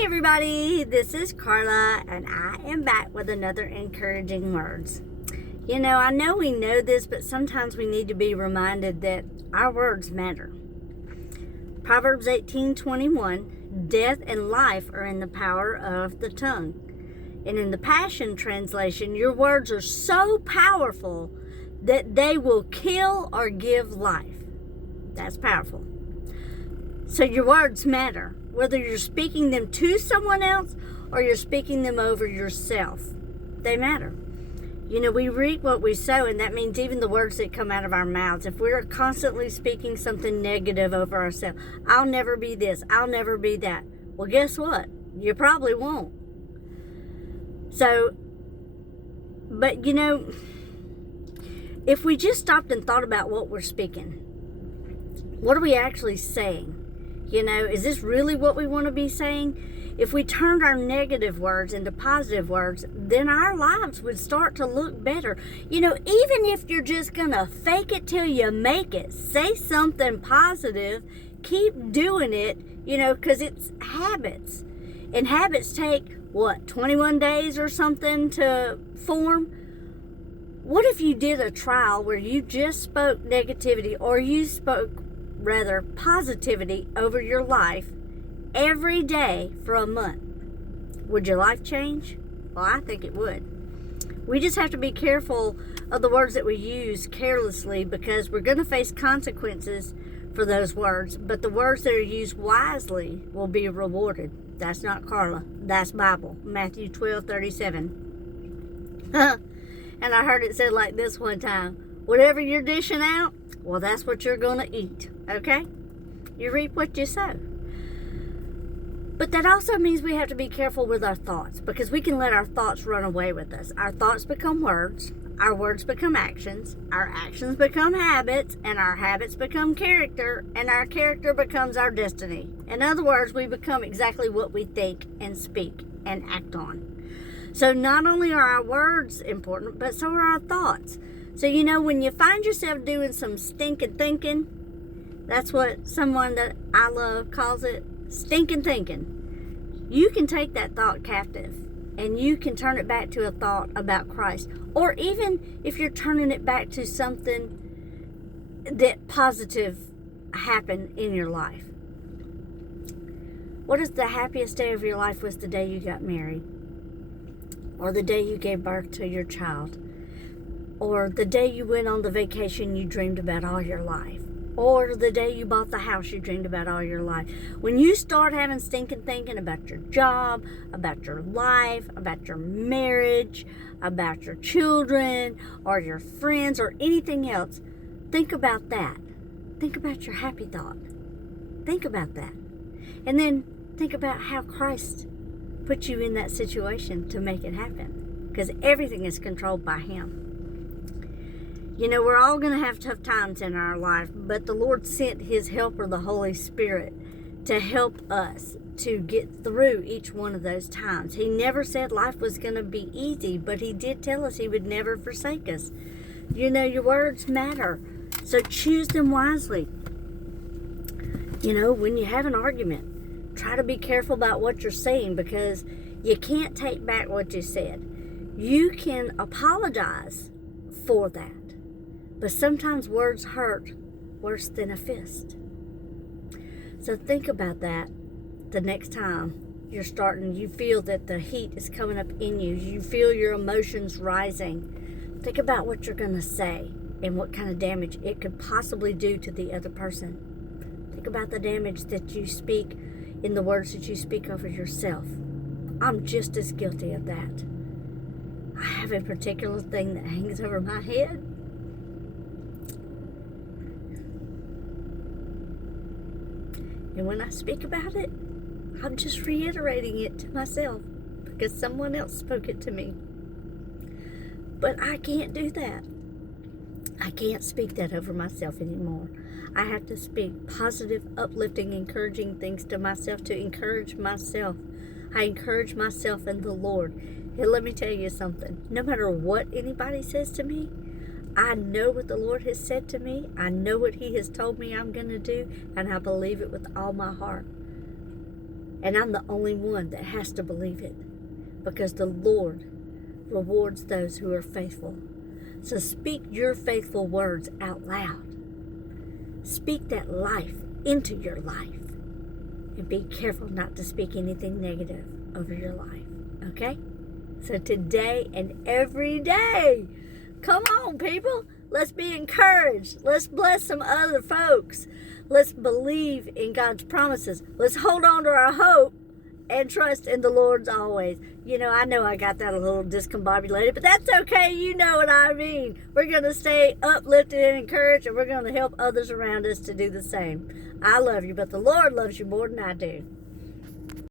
Hey everybody, this is Carla and I am back with another encouraging words. I know we know this, but sometimes we need to be reminded that our words matter. Proverbs 18:21, death and life are in the power of the tongue. And in the Passion Translation, your words are so powerful that they will kill or give life. That's powerful. So your words matter, whether you're speaking them to someone else or you're speaking them over yourself. They matter. We reap what we sow, and that means even the words that come out of our mouths. If we're constantly speaking something negative over ourselves, I'll never be this, I'll never be that. Well, guess what? You probably won't. But if we just stopped and thought about what we're speaking, what are we actually saying? Is this really what we want to be saying? If we turned our negative words into positive words, then our lives would start to look better. Even if you're just going to fake it till you make it, say something positive, keep doing it, because it's habits. And habits take, 21 days or something to form? What if you did a trial where you just spoke negativity, or you spoke rather positivity over your life every day for a month? Would your life change? Well, I think it would. We just have to be careful of the words that we use carelessly, because we're going to face consequences for those words, but the words that are used wisely will be rewarded. That's not Carla, that's Bible. Matthew 12:37. And I heard it said like this one time: whatever you're dishing out, well, that's what you're going to eat, okay? You reap what you sow. But that also means we have to be careful with our thoughts, because we can let our thoughts run away with us. Our thoughts become words, our words become actions, our actions become habits, and our habits become character, and our character becomes our destiny. In other words, we become exactly what we think and speak and act on. So not only are our words important, but so are our thoughts. So, when you find yourself doing some stinking thinking, that's what someone that I love calls it, stinking thinking. You can take that thought captive and you can turn it back to a thought about Christ. Or even if you're turning it back to something that positive happened in your life. What if the happiest day of your life was the day you got married? Or the day you gave birth to your child? Or the day you went on the vacation you dreamed about all your life? Or the day you bought the house you dreamed about all your life? When you start having stinking thinking about your job, about your life, about your marriage, about your children, or your friends, or anything else, think about that. Think about your happy thought. Think about that. And then think about how Christ put you in that situation to make it happen. Because everything is controlled by Him. We're all going to have tough times in our life, but the Lord sent His helper, the Holy Spirit, to help us to get through each one of those times. He never said life was going to be easy, but He did tell us He would never forsake us. Your words matter, so choose them wisely. When you have an argument, try to be careful about what you're saying, because you can't take back what you said. You can apologize for that. But sometimes words hurt worse than a fist. So think about that the next time you feel that the heat is coming up in you. You feel your emotions rising. Think about what you're going to say and what kind of damage it could possibly do to the other person. Think about the damage that you speak in the words that you speak over yourself. I'm just as guilty of that. I have a particular thing that hangs over my head. And when I speak about it, I'm just reiterating it to myself because someone else spoke it to me. But I can't do that. I can't speak that over myself anymore. I have to speak positive, uplifting, encouraging things to myself to encourage myself. I encourage myself in the Lord. And let me tell you something. No matter what anybody says to me, I know what the Lord has said to me. I know what He has told me I'm going to do, and I believe it with all my heart. And I'm the only one that has to believe it, because the Lord rewards those who are faithful. So speak your faithful words out loud. Speak that life into your life. And be careful not to speak anything negative over your life. Okay? So today and every day, come on, people. Let's be encouraged. Let's bless some other folks. Let's believe in God's promises. Let's hold on to our hope and trust in the Lord's always. I know I got that a little discombobulated, but that's okay. You know what I mean. We're going to stay uplifted and encouraged, and we're going to help others around us to do the same. I love you, but the Lord loves you more than I do.